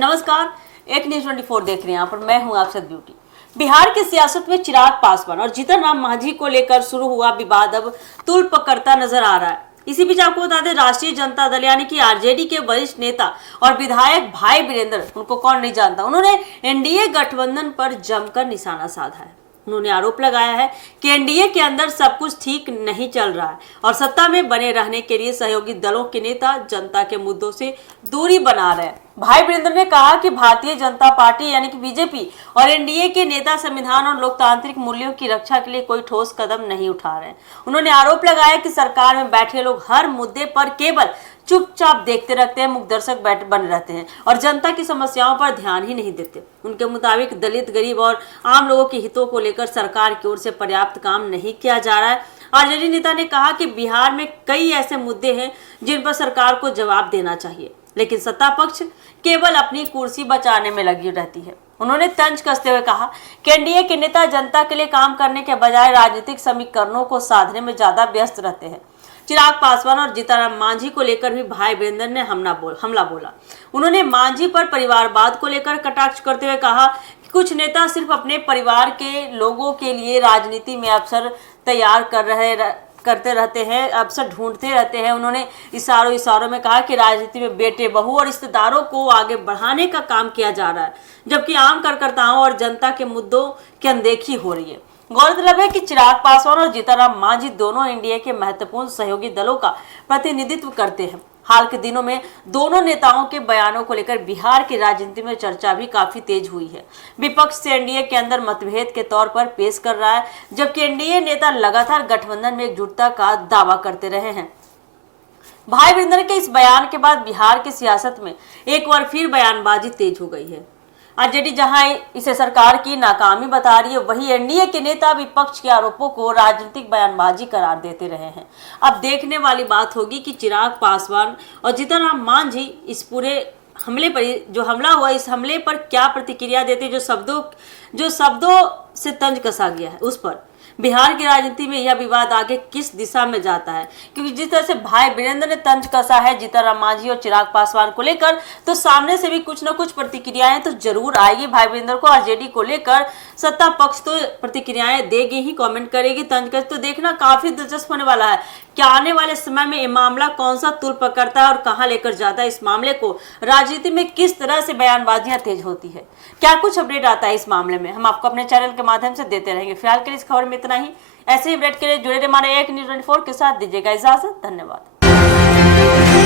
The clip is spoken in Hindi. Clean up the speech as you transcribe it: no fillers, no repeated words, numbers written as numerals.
नमस्कार, एक न्यूज 24 देख रहे हैं। यहाँ पर मैं हूँ आप सब ब्यूटी। बिहार की सियासत में चिराग पासवान और जीतन राम मांझी को लेकर शुरू हुआ विवाद अब तूल पकड़ता नजर आ रहा है। इसी बीच आपको बता दें, राष्ट्रीय जनता दल यानी कि आरजेडी के वरिष्ठ नेता और विधायक भाई वीरेंद्र, उनको कौन नहीं जानता, उन्होंने एनडीए गठबंधन पर जमकर निशाना साधा है। उन्होंने आरोप लगाया है कि एनडीए के अंदर सब कुछ ठीक नहीं चल रहा है और सत्ता में बने रहने के लिए सहयोगी दलों के नेता जनता के मुद्दों से दूरी बना रहे हैं। भाई वीरेंद्र ने कहा कि भारतीय जनता पार्टी यानी कि बीजेपी और एनडीए के नेता संविधान और लोकतांत्रिक मूल्यों की रक्षा के लिए कोई ठोस कदम नहीं उठा रहे हैं। उन्होंने आरोप लगाया कि सरकार में बैठे लोग हर मुद्दे पर केवल चुपचाप देखते रहते हैं, मुखदर्शक बने रहते हैं और जनता की समस्याओं पर ध्यान ही नहीं देते। उनके मुताबिक दलित, गरीब और आम लोगों के हितों को लेकर सरकार की ओर से पर्याप्त काम नहीं किया जा रहा है। आरजेडी नेता ने कहा कि बिहार में कई ऐसे मुद्दे हैं जिन पर सरकार को जवाब देना चाहिए, लेकिन सत्ता पक्ष केवल अपनी कुर्सी बचाने में लगी रहती है। उन्होंने तंज कसते हुए कहा कि एनडीए के नेता जनता के लिए काम करने के बजाय राजनीतिक समीकरणों को साधने में ज्यादा व्यस्त रहते हैं। चिराग पासवान और जीतन राम मांझी को लेकर भी भाई वीरेंद्र ने हमला बोला। उन्होंने मांझी पर परिवारवाद को लेकर कटाक्ष करते हुए कहा कि कुछ नेता सिर्फ अपने परिवार के लोगों के लिए राजनीति में अवसर तैयार करते रहते हैं, अवसर ढूंढते रहते हैं। उन्होंने इशारों में कहा कि राजनीति में बेटे, बहू और रिश्तेदारों को आगे बढ़ाने का काम किया जा रहा है, जबकि आम कार्यकर्ताओं और जनता के मुद्दों की अनदेखी हो रही है। गौरतलब है कि चिराग पासवान और जीतन राम मांझी दोनों एनडीए के महत्वपूर्ण सहयोगी दलों का प्रतिनिधित्व करते हैं। हाल के दिनों में दोनों नेताओं के बयानों को लेकर बिहार की राजनीति में चर्चा भी काफी तेज हुई है। विपक्ष से एनडीए के अंदर मतभेद के तौर पर पेश कर रहा है, जबकि एनडीए नेता लगातार गठबंधन में एकजुटता का दावा करते रहे हैं। भाई वीरेंद्र के इस बयान के बाद बिहार की सियासत में एक बार फिर बयानबाजी तेज हो गई है। आरजेडी जहां इसे सरकार की नाकामी बता रही है, वहीं एनडीए के नेता विपक्ष के आरोपों को राजनीतिक बयानबाजी करार देते रहे हैं। अब देखने वाली बात होगी कि चिराग पासवान और जीतन राम मांझी इस पूरे हमले पर, जो हमला हुआ, इस हमले पर क्या प्रतिक्रिया देते, जो शब्दों से तंज कसा गया है उस पर। बिहार की राजनीति में यह विवाद आगे किस दिशा में जाता है, क्योंकि जिस तरह से भाई वीरेंद्र ने तंज कसा है जीतन राम मांझी और चिराग पासवान को लेकर, तो सामने से भी कुछ न कुछ प्रतिक्रियाएं तो जरूर आएगी। भाई वीरेंद्र को आरजेडी को लेकर सत्ता पक्ष तो प्रतिक्रियाएं देगी ही, कमेंट करेगी, तंज कस तो देखना काफी दिलचस्प होने वाला है कि आने वाले समय में ये मामला कौन सा तूल पकड़ता है और कहां लेकर जाता है इस मामले को। राजनीति में किस तरह से बयानबाजियां तेज होती है, क्या कुछ अपडेट आता है इस मामले में, हम आपको अपने चैनल के माध्यम से देते रहेंगे। फिलहाल के लिए इस खबर में इतना ही। ऐसे ही अपडेट के लिए जुड़े रहिए हमारे एक न्यूज 24 के साथ। दीजिएगा इजाजत, धन्यवाद।